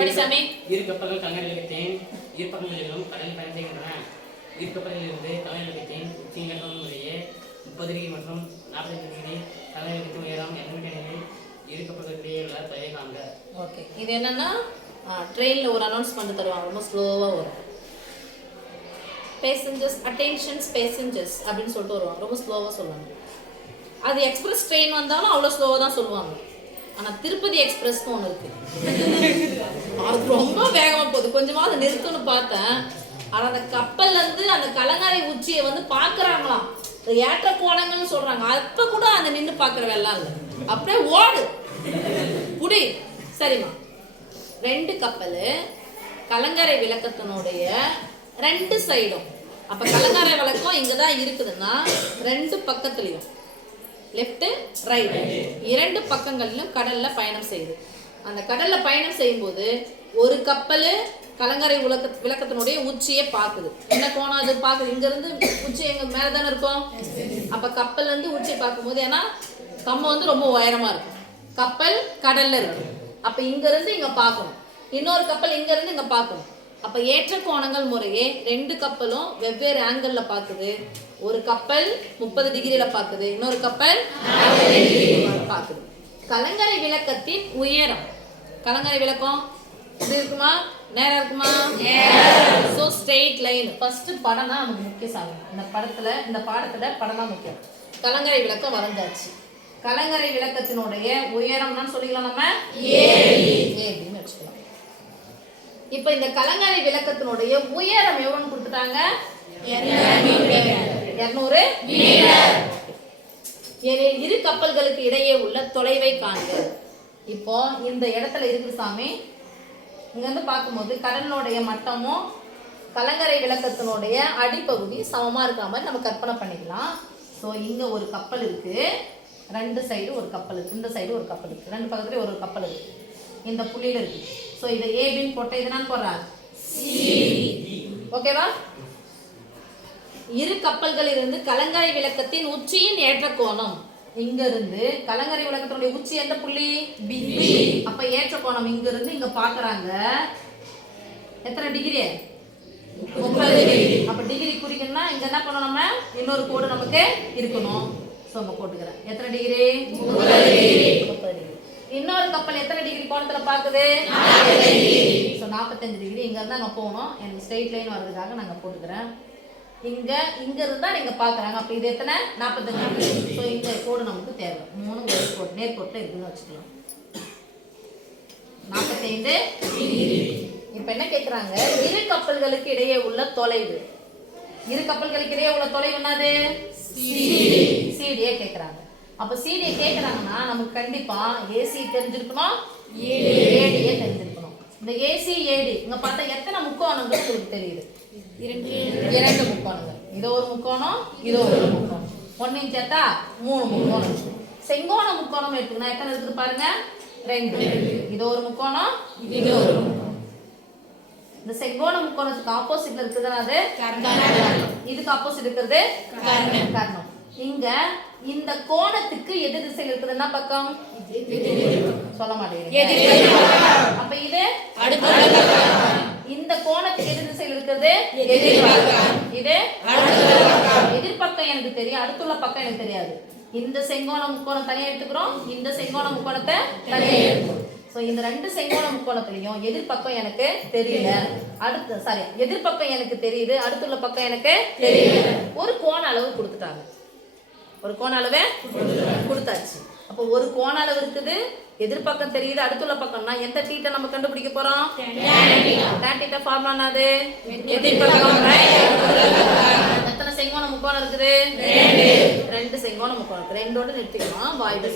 படிசாமி. இரு கப்பல்கள் கலங்கரைவிளக்கத்தின் இரு பக்கங்களிலும் கடலில் பயணம் செய்கின்றன. இரு கப்பல்களிலிருந்து கலங்கரைவிளக்கத்தின் உச்சியின் முறையே 30 டிகிரி மற்றும் 45 டிகிரி. கலங்கரைவிளக்கத்தின் உயரம் 200 மீட்டர். இரு கப்பல்களுக்கிடையே உள்ள தொலைவை காண்க. ஓகே, இது என்னன்னா ட்ரெயினில் ஒரு அனௌன்ஸ்மெண்ட் தருவாங்க, ரொம்ப ஸ்லோவாக வரும். பேசஞ்சர்ஸ் அட்டென்ஷன்ஸ் பேசஞ்சர்ஸ் அப்படின்னு சொல்லிட்டு வருவாங்க, ரொம்ப ஸ்லோவாக சொல்லுவாங்க. அது எக்ஸ்பிரஸ் ட்ரெயின் வந்தாலும் அவ்வளோ ஸ்லோவாக தான் சொல்லுவாங்க. ஆனால் திருப்பதி எக்ஸ்பிரஸ்னு ஒன்று இருக்குது, அது ரொம்ப வேகமாக போகுது. கொஞ்சமாவது நிறுத்தம்னு பார்த்தேன். ஆனால் அந்த கப்பல்லேருந்து அந்த கலங்கரை உச்சியை வந்து பார்க்குறாங்களாம், ஏற்ற கோணங்கள்னு சொல்கிறாங்க. அப்போ கூட அந்த நின்று பார்க்குற வேலாம் இல்லை, அப்படியே ஓடு புடி. சரிம்மா, 2 கப்பல் கலங்கரை விளக்கத்தினுடைய 2 சைடும். அப்போ கலங்கரை விளக்கம் இங்கே தான் இருக்குதுன்னா 2 பக்கத்துலையும் லெஃப்ட் ரைட் 2 பக்கங்களிலும் கடலில் பயணம் செய்யுது. அந்த கடலில் பயணம் செய்யும்போது ஒரு கப்பல் கலங்கரை விளக்கத்தினுடைய உச்சியை பார்க்குது. என்ன கோணம் அது பார்க்குது? இங்கேருந்து உச்சி எங்கள் மேலே தானே இருக்கும். அப்போ கப்பல்லேருந்து உச்சியை பார்க்கும்போது, ஏன்னா கம்பம் வந்து ரொம்ப உயரமாக இருக்கும், கப்பல் கடலில் இருக்கு. அப்போ இங்கேருந்து இங்கே பார்க்கணும், இன்னொரு கப்பல் இங்கேருந்து இங்கே பார்க்கணும். அப்போ ஏற்ற கோணங்கள் முறையே 2 கப்பலும் வெவ்வேறு ஆங்கிளில் பார்க்குது. ஒரு கப்பல் 30 டிகிரியில் பார்க்குது, இன்னொரு கப்பல் பார்க்குது. கலங்கரை விளக்கத்தின் உயரம், கலங்கரை விளக்கம் இது இருக்குமா, நேரம் இருக்குமா? So straight line. ஃபர்ஸ்ட் படம் தான் நமக்கு முக்கிய சாதனம். இந்த பாடத்தில் படம் தான் முக்கியம். கலங்கரை விளக்கம் வரைஞ்சாச்சு. கலங்கரை விளக்கத்தினுடைய உயரம்னு சொல்லிக்கலாம், நம்ம ஏபின்னு வச்சுக்கலாம். இப்போ இந்த கலங்கரை விளக்கத்தினுடைய உயரம் எவ்வளோன்னு கொடுத்துட்டாங்க? 200 மீட்டர். எனில் இரு கப்பல்களுக்கு இடையே உள்ள தொலைவை காண்க. இப்போ இந்த இடத்துல இருக்குது சாமி, இங்கேருந்து பார்க்கும்போது கடலினுடைய மட்டமும் கலங்கரை விளக்கத்தினுடைய அடிப்பகுதி சமமாக இருக்கிற மாதிரி நம்ம கற்பனை பண்ணிக்கலாம். ஸோ இங்கே ஒரு கப்பல் இருக்குது, 2 சைடு ஒரு கப்பல் இருக்குது, இந்த சைடு ஒரு கப்பல் இருக்குது, 2 பக்கத்துலேயும் ஒரு கப்பல் இருக்குது, இந்த புள்ளியில் இருக்குது. ஸோ இதை ஏபின்னு போட்ட இது நான் போடுறேன் சிடி. ஓகேவா? இரு கப்பல்களிலிருந்து கலங்கரை விளக்கத்தின் உச்சியின் ஏற்ற கோணம். இங்க இருந்து கலங்கரை விளக்கத்தினுடைய உச்சி எந்த புள்ளி? பி. அப்ப ஏற்ற கோணம் இங்க இருந்து இங்க பாக்குறாங்க. எத்தனை டிகிரி? 30 டிகிரி. அப்ப டிகிரி குறிக்கணும்னா இங்க என்ன பண்ணணும், நம்ம இன்னொரு கோடு நமக்கு இருக்கணும். சோ நம்ம போட்டுக்கிறேன். எத்தனை டிகிரி? 30 டிகிரி. இன்னொரு கப்பல் எத்தனை டிகிரி கோணத்துல பாக்குது? 45 டிகிரி. So 45 degree. இங்க இருந்தா அங்க போகணும். எனக்கு ஸ்ட்ரெயிட் லைன் வர்றதுக்காக நாங்க போட்டுக்கிறேன். இங்க இருந்தா நீங்க பாக்குறாங்க. அப்ப இது எத்தனை? 45 டிகிரி. சோ இந்த கோடு நமக்கு தேவை. 3 கோடு நேர்கோட்டில் இருக்குன்னு வச்சுக்கலாம். 45 டிகிரி. இப்ப என்ன கேக்குறாங்க? இரு கப்பல்களுக்கு இடையே உள்ள தொலைவு. இரு கப்பல்களுக்கு இடையே உள்ள தொலைவு என்னது? சிடியே கேக்குறாங்க. அப்ப சிடியை கேக்குறாங்கன்னா நமக்கு கண்டிப்பா ஏசி தெரிஞ்சிருக்கணும், ஏடியே தெரிஞ்சிருக்கணும். இந்த ஏசி ஏடி இங்க பார்த்தா எத்தனை முக்கோணங்கள் உங்களுக்கு தெரியுது? 2 முக்கோணங்கள். இதோ ஒரு முக்கோணம், இதோ ஒரு முக்கோணம். 1 சேர்த்தா 3 முக்கோணம். செங்கோண முக்கோணம் எடுத்துக்கணும். எத்தனை இருக்குது பாருங்க? 2. இதோ ஒரு முக்கோணம், இதோ ஒரு முக்கோணம். இந்த செங்கோண முக்கோணத்துக்கு ஆப்போசிட்ல இருக்குதுன்னா அது கர்ணம். இதுக்கு ஆப்போசிட் இருக்கிறது கர்ணம். இங்க இந்த கோணத்துக்கு எதிர் திசையில் இருக்குது என்ன பக்கம்? சொல்ல மாட்டேங்குது. அப்ப இது இந்த கோணத்துக்கு எதிர் திசையில் இருக்கிறது எதிர்பக்கம். இது எதிர்பக்கம் எனக்கு தெரியும், அடுத்துள்ள பக்கம் எனக்கு தெரியாது. இந்த செங்கோண முக்கோணம் தனியா எடுத்துக்கிறோம், இந்த செங்கோண முக்கோணத்தை தனியா எடுத்துக்கிறோம். ஸோ இந்த 2 செங்கோண முக்கோணத்துலையும் எதிர்பக்கம் எனக்கு தெரியல, எதிர்பக்கம் எனக்கு தெரியுது, அடுத்துள்ள பக்கம் எனக்கு தெரியல. ஒரு கோண அளவு கொடுத்துட்டாங்க, ஒரு கோண அளவே கொடுத்தாச்சு. அப்போ ஒரு கோண அளவு இருக்குது, எதிர்பக்கம் தெரியுது, அடுத்துள்ள பக்கம்னா எந்த தீட்டை நம்ம கண்டுபிடிக்க போறோம்? tan θ ஃபார்முலா என்னது? எதிர்பக்கம் எத்தனை செங்கோண முக்கோணம் இருக்குது? 2 செங்கோண முக்கோணம். 2ஓட நிறுத்திக்கலாம். வாய்ப்பு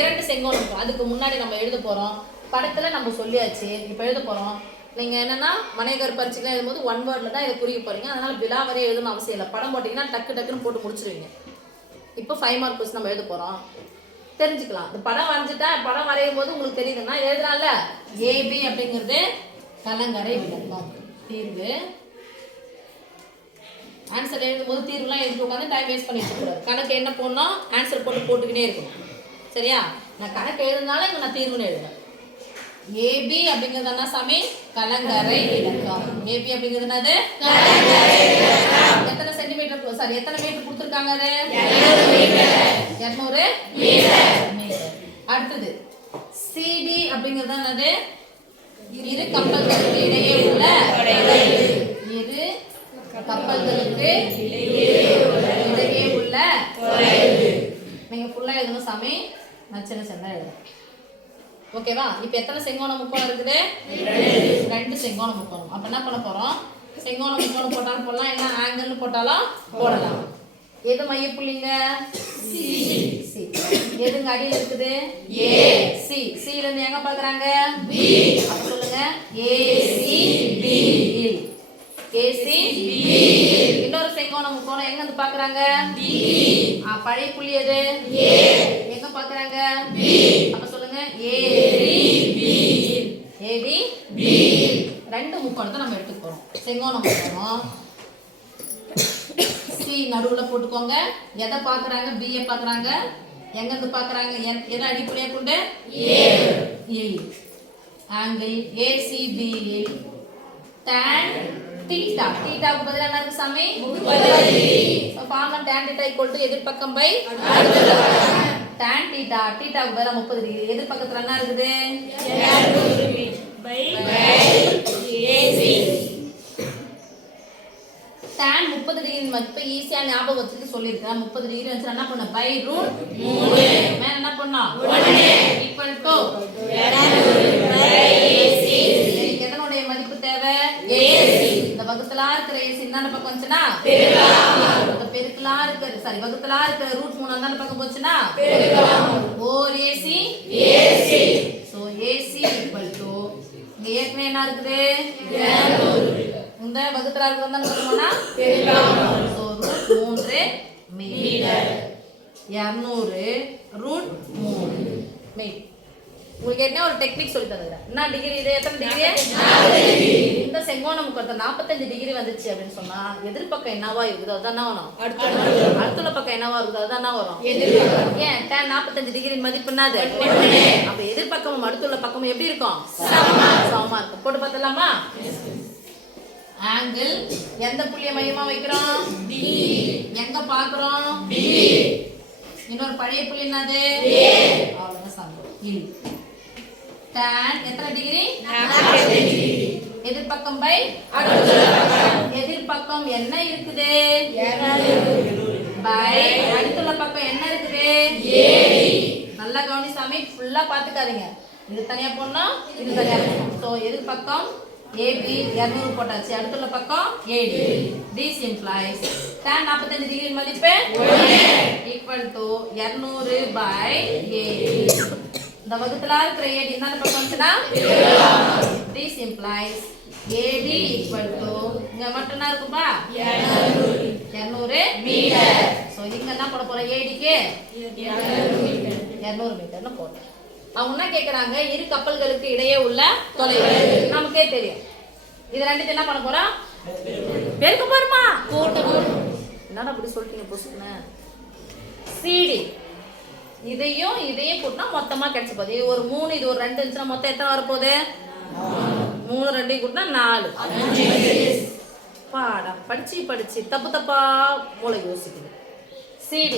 2 செங்கோண முக்கோணம். அதுக்கு முன்னாடி நம்ம எழுத போறோம். படத்துல நம்ம சொல்லியாச்சு, இப்போ எழுத போறோம். நீங்க என்னன்னா மனைகர் பரீட்சைலாம் எழுதும்போது 1 வேர்ட்ல தான் இதை குறிக்க போறீங்க. அதனால விலா வரைய எழுதணும் அவசியம் இல்லை. படம் போட்டீங்கன்னா டக்கு டக்குன்னு போட்டு முடிச்சிருவீங்க. இப்போ 5 மார்க் கொஸ்டின் நம்ம எழுத போறோம். தெரிஞ்சுக்கலாம். இந்த படம் வரைஞ்சிட்டா படம் வரையும் போது உங்களுக்கு தெரியுதுன்னா எழுதுறான்ல, ஏபி அப்படிங்கிறது கலங்கரை விளக்கம். தீர்வு ஆன்சர் எழுதும் போது தீர்வுலாம் எழுதி உட்காந்து டைம் வேஸ்ட் பண்ணி வச்சுக்கூடாது. கணக்கு என்ன போடணும், ஆன்சர் போட்டுக்கிட்டே இருக்கணும். சரியா? நான் கணக்கு எழுதுனால இங்கே நான் தீர்வுன்னு எழுதுறேன். ஏபி அப்படிங்கிறது என்ன சாமி? கலங்கரை விளக்கம். ஏபி அப்படிங்கிறது என்னது? எத்தனை சென்டிமீட்டர் சாரி எத்தனை மீட்டர் கொடுத்துருக்காங்க? அது 200 மீட்டர். அடுத்தது சிடி அப்படிங்கிறது என்னது? இரு கப்பல்களுக்கு இடையே உள்ள இரு கப்பல்களுக்கு இடையே உள்ள நீங்க ஃபுல்லா எழுதணும் சாமி, நான் சின்ன சின்ன எழுதுறேன். ஓகேவா? இப்போ எத்தனை செங்கோண முக்கோணம் இருக்குது? 2 செங்கோண முக்கோணம். அப்ப என்ன பண்ண போறோம்? செங்கோண முக்கோணம் போட்டாலும் போடலாம், இல்ல ஆங்கிள்னு போட்டாலும் போடலாம். எது மையப்புள்ளிங்க? சி. எதுங்க அடியில் இருக்குது? ஏ. சி. சில இருந்து எங்க பாக்குறாங்க? பி. அப்ப சொல்லுங்க ஏசி பி. AC B. இன்னொரு செங்கோண முக்கோணம் எங்க இருந்து பாக்குறாங்க? டி. பழைய புள்ளி எது? ஏ. எங்க பாக்குறாங்க? பி. அப்ப சொல்லுங்க ஏடி பி. ஏடி பி. 2 முக்கோணத்தை நம்ம எடுத்துக்க போறோம். செங்கோண முக்கோணம் சி நடுவுல போட்டுக்கோங்க. எதை பாக்குறாங்க? பி ய பாக்குறாங்க. எங்க இருந்து பாக்குறாங்க? எதை அடிப்படையா கொண்டு? A. A. Angle ACB tan theta. தீட்டாவுக்கு பதிலா என்ன இருக்கு சாமி? 30 டிகிரி. சோ ஃபார்முலா tan θ = எதிர்பக்கம் பை tan θ. தீட்டாவுக்கு பதிலா 30 டிகிரி. எதிர்பக்கத்துல என்ன இருக்குது? 200 பை AC. tan 30 டிகிரி மதிப்பு ஈஸியா ஞாபகம் வச்சுட்டு சொல்லிருக்கேன். 30 டிகிரி வந்து என்ன பண்ண? Pi root 3. மேல என்ன பண்ணா? 1 ஈக்குவல் டு 200 பை AC. எதனுடைய மதிப்பு தேவை? AC. இந்த வகுத்தலா இருக்கிற AC என்ன பக்கம் வந்துச்சுனா பெருக்கலாம். இந்த பெருக்கலா இருக்கிற சாரி வகுத்தலா இருக்கிற ரூட் 3 அந்த பக்கம் போச்சுனா பெருக்கலாம். 4 AC AC. So AC equal to இங்க ஏற்கனவே என்ன இருக்குது? 200. இந்த வகுத்தலா இருக்கிற அந்த பக்கம் போனா பெருக்கலாம். So root 3 metre. 200 root 3 metre. உங்களுக்கு என்ன ஒரு டெக்னிக் சொல்லி தந்துறேன். என்ன டிகிரி இது? எத்தனை டிகிரி? 40 டிகிரி. இந்த செங்கோண முக்கோணத்துல 45 டிகிரி வந்துச்சு அப்படினு சொன்னா எதிர்பக்கம் என்னவா இருக்குதோ அதான் என்ன வரும்? அடுத்துள்ள பக்கம் என்னவா இருக்குதோ அதான் என்ன வரும்? எதிர்பக்கம். ஏன் tan 45 டிகிரி மதிப்பு என்னது? 1. அப்ப எதிர்பக்கமும் அடுத்துள்ள பக்கமும் எப்படி இருக்கும்? சமமா இருக்கும். போட்டு பார்த்தலாமா? ஆங்கிள் எந்த புள்ளியை மையமா வைக்கிறோம்? டி. எங்க பாக்குறோம்? பி. இன்னொரு பழைய புள்ளி என்னது? ஏ. அவ்வளவுதான் சமம். இல் tan எத்தனை டிகிரி? 45 டிகிரி. எதிர்பக்கம் பை அடுத்துள்ள பக்கம். எதிர்பக்கம் என்ன இருக்குது? 200 பை அடுத்துள்ள பக்கம் என்ன இருக்குது? ஏடி. நல்லா கவனி சாமி, ஃபுல்லா பாத்துக்காதீங்க. இது தனியா போடணும், இது தனியா போடணும். சோ எதிர்பக்கம் AB 200 போட்டாச்சு. அடுத்துள்ள பக்கம் AD. This implies tan 45 degree மதிப்பு 1 equal to 200 by AD. இந்த வகுத்தலா இருக்கிற AD என்ன பக்கம் வந்துச்சுனா this implies AD equal to இங்க மட்டும் என்ன இருக்கும்பா 200 மீட்டர். சோ இங்க என்ன போட போறோம்? AD க்கு 200 மீட்டர்னு போடுறோம். அவங்க என்ன கேக்குறாங்க? இரு கப்பல்களுக்கு இடையே உள்ள தொலைவு நமக்கே தெரியும். இது ரெண்டுத்தையும் என்ன பண்ண போறோம்? பெருக்க போறோமா? கூட்டணும். என்னடா அப்படி சொல்லிட்டீங்க பொசுக்குன்னு? CD இதையும் கூட்டினா மொத்தமா கிடைச்சு போகுது. இது ஒரு 3, இது ஒரு 2 இருந்துச்சுன்னா மொத்தம் எத்தனை வரப்போகுது? 3 2 கூட்டினா 4. பாடா படிச்சு தப்பா போல யோசிக்குது. CD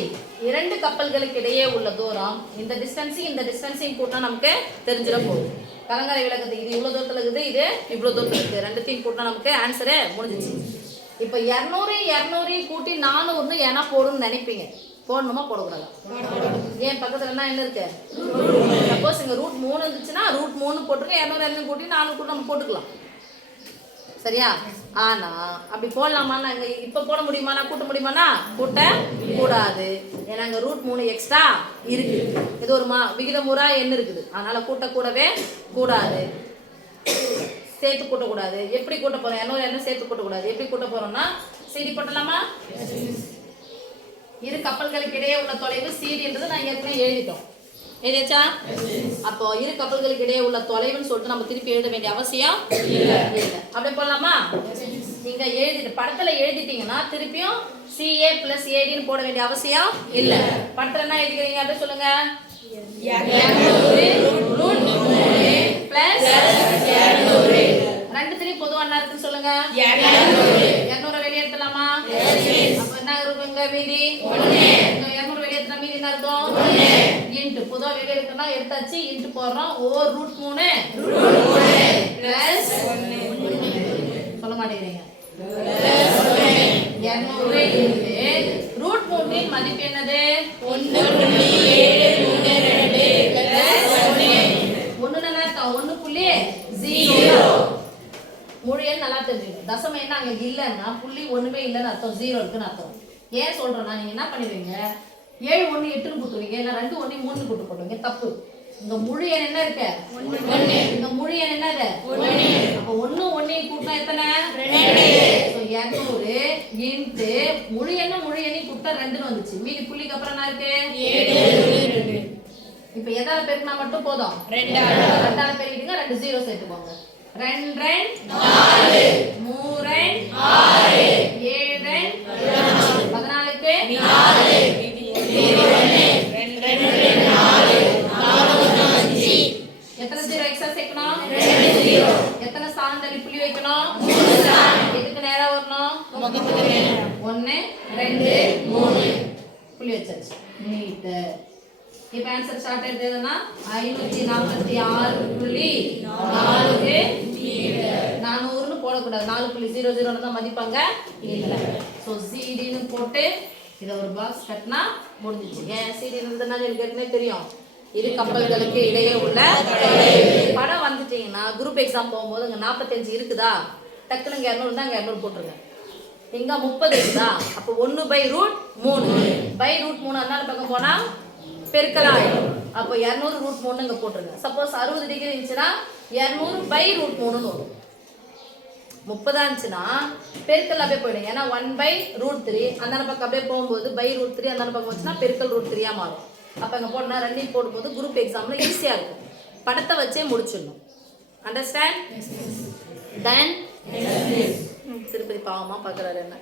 இரண்டு கப்பல்களுக்கு இடையே உள்ள தூரம் இந்த டிஸ்டன்ஸையும் கூட்டினா நமக்கு தெரிஞ்சிட போகுது. கலங்கரை விளக்கத்துக்கு இது இவ்வளவு தூரத்துல இருக்குது, இது இவ்வளவு தூரத்துல இருக்கு. ரெண்டுத்தையும் கூட்டினா நமக்கு ஆன்சரே முடிஞ்சிச்சு. இப்போ 200 கூட்டி 400ன்னு ஏன்னா போடுன்னு நினைப்பீங்க. போடணுமா போடக்கூடாது? ஏன் பக்கத்துல என்ன இருக்கு? சப்போஸ் இங்க ரூட் 3 இருந்துச்சுன்னா ரூட் 3 போட்டுருக்க, 200 கூட்டி 4 கூட நம்ம போட்டுக்கலாம். சரியா? ஆனா அப்படி போடலாமா? இங்க இப்ப போட முடியுமா? கூட்ட முடியுமானா? கூட்ட கூடாது. ஏன்னா இங்க ரூட் 3 எக்ஸ்ட்ரா இருக்கு. இது ஒரு விகிதமுறா எண் இருக்குது. அதனால கூட்டக்கூடவே கூடாது, சேர்த்து கூட்டக்கூடாது. எப்படி கூட்ட போறோம்? 200 சேர்த்து கூட்டக்கூடாது. எப்படி கூட்ட போறோம்னா CD போட்டலாமா? இரு கப்பல்களுக்கு இடையே உள்ள தொலைவு CDன்றது நான் ஏற்கனவே எழுதிட்டோம். எழுதியாச்சா? அப்போ இரு கப்பல்களுக்கு இடையே உள்ள தொலைவுன்னு சொல்லிட்டு நம்ம திருப்பி எழுத வேண்டிய அவசியம் இல்லை. அப்படியே போடலாமா? நீங்க எழுதிட்டு படத்துல எழுதிட்டீங்கன்னா திருப்பியும் CA + ADன்னு போட வேண்டிய அவசியம் இல்லை. படத்துல என்ன எழுதிக்கிறீங்க அப்படியே சொல்லுங்க. 200 √3 + 200 வெளியே எடுத்துலாமா? அப்ப என்ன இருக்கும் இங்க மீதி? 200 வெளியே எடுத்தா மீதி என்ன இருக்கும்? இன்ட் பொதுவா வெளியே எடுக்கணும், எடுத்தாச்சு. இன்ட் போடுறோம். ஓர் ரூட் 3 பிளஸ் சொல்ல மாட்டேங்கிறீங்க. 200 இன்ட் ரூட் 3 இன் மதிப்பு என்னது? 1.732 பிளஸ் 1 என்ன அர்த்தம்? 1.0. முழு எண் நல்லா தெரிஞ்சுக்கணும். தசம எண் அங்க இல்லைன்னா புள்ளி ஒண்ணுமே இல்லைன்னு அர்த்தம், 0 இருக்குன்னு அர்த்தம். ஏன் சொல்றேன்னா நீங்க என்ன பண்ணிடுவீங்க, 7 1 8ன்னு போட்டுருவீங்க, இல்லை 2 1 3 போட்டு போட்டுருவீங்க. தப்பு. இங்க முழு எண் என்ன இருக்கு? 1. இந்த முழு எண் என்னது? 1. அப்ப 1 1 கூட்டினா எத்தனை? 2. சோ 200 இன்டு முழு எண்ணை கூட்டினா 2ன்னு வந்துச்சு. மீதி புள்ளிக்கு அப்புறம் என்ன இருக்கு? 7. இப்ப எதால பெருக்கினா மட்டும் போதும்? 2ஆல பெருக்கிடுங்க, 2 0 சேர்த்துக்கோங்க. 2 4 3 6 7 14க்கு 4 எத்தனை 0 எக்ஸ்ட்ரா சேர்க்கணும்? 2 0. எத்தனை ஸ்தானம் தள்ளி புள்ளி வைக்கணும்? 3 ஸ்தானம். எதுக்கு நேரா வரணும்? 1 2 3 புள்ளி வச்சாச்சு. நீட். இப்போ ஆன்சர் ஷார்ட் எடுத்ததுன்னா 546.4 மீட்டர். 400ன்னு போடக்கூடாது, 4.00 தான் மதிப்பாங்க இல்லை. ஸோ சிடின்னு போட்டு இதை ஒரு பாக்ஸ் கட்டினா முடிஞ்சிச்சு. ஏன் சிடி இருந்ததுன்னா எனக்கு ஏற்கனவே தெரியும், இரு கப்பல்களுக்கு இடையே உள்ள படம் வந்துட்டீங்கன்னா குரூப் எக்ஸாம் போகும்போது இங்கே 45 இருக்குதா, டக்குனு இங்கே 200 தான், இங்கே 200 போட்டுருங்க. இங்க 30 இருக்குதா, அப்போ 1/√3 /√3 அதனால பக்கம் போனா பெருக்கல் ஆயிடும். அப்போ 200 √3 இங்க போட்டுருங்க. சப்போஸ் 60 டிகிரி இருந்துச்சுன்னா 200/√3ன்னு வரும். 30 இருந்துச்சுன்னா பெருக்கல் அப்படியே போயிடும். ஏன்னா 1/√3 அந்த பக்கம் அப்படியே போகும்போது /√3 அந்த பக்கம் வச்சுன்னா பெருக்கல் √3 மாறும். அப்போ இங்கே போட்டோம்னா ரன்னிங் போடும்போது குரூப் எக்ஸாமில் ஈஸியாக இருக்கும். படத்தை வச்சே முடிச்சிடணும். அண்டர்ஸ்டாண்ட்? தென் திருப்பதி பாவமாக பார்க்குறாரு என்ன.